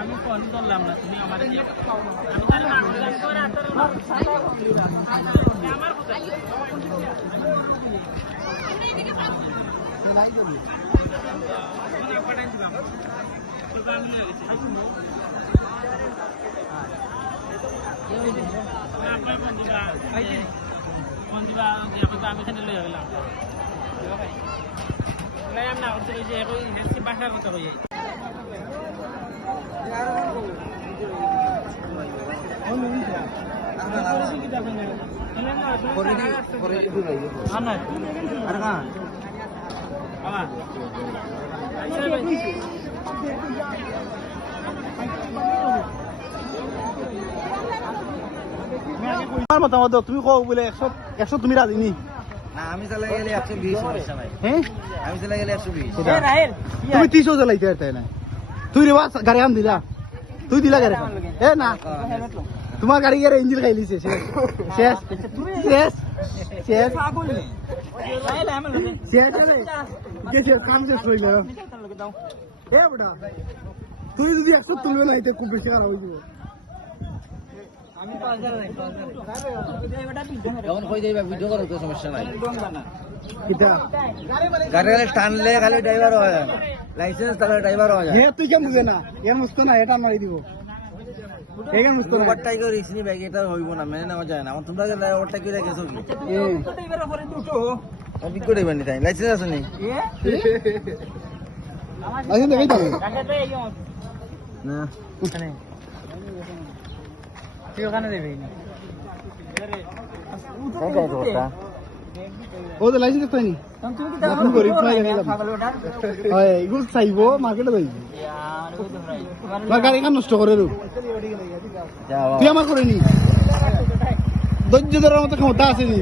আমি ফোন করলাম না, তুমি আমার আমি এখানে লইয়া গেলাম না বাসার কথা কই মতামত তুমি কো বলে 100 তুমি রাজি নি না আমি চালাই গেলে 120 সমস্যা নাই। হ্যাঁ আমি চালাই গেলে 120। তুমি 30 চালাইতে তাই না তুই রে বাস গাড়ি আম দিলা তুই দিলা গাড়ি এ না তোমার গাড়ি এর ইঞ্জিন খাই লিছে শেষ শেষ শেষ শেষ পাগল নি লাইলা আমি লগে শেষ রে যে কাম যে কইল এ বড়া তুই যদি 100 তুলবে না এতে খুব বেশি খারাপ হই যাবে আমি 5000 নাই 5000 যখন কই যাইবা ভিডিও করো তো সমস্যা নাই। কিটা গাড়ি টানলে খালি ড্রাইভার হয় না, লাইসেন্স তাহলে ড্রাইভার হয় হে তুই কেন বুঝে না এ মস্ত না এটা মারি দিব এই মস্ত না ওভারটাই করে রিসনি ব্যাগ এটা হইব না, মেনে নেওয়া যায় না। আমার তোমরা যে ওভারটাই করে গেছো কি ড্রাইভার উপরে দুটো আমি করে বানি তাই লাইসেন্স আছে নি আচ্ছা দেখাই দাও না ওখানে তুই ওখানে দেবে না কোথায় তো ওটা ও তো লাইসেন্স পাইনি তুমি কি দাও গরিব নাই হয় এগুলো চাইবো মার্কেটে যাইবো আমার গাড়ি কাম নষ্ট করে রু যাও তুই আমার করে নি ধৈর্য ধরার মতো ক্ষমতা আছে নি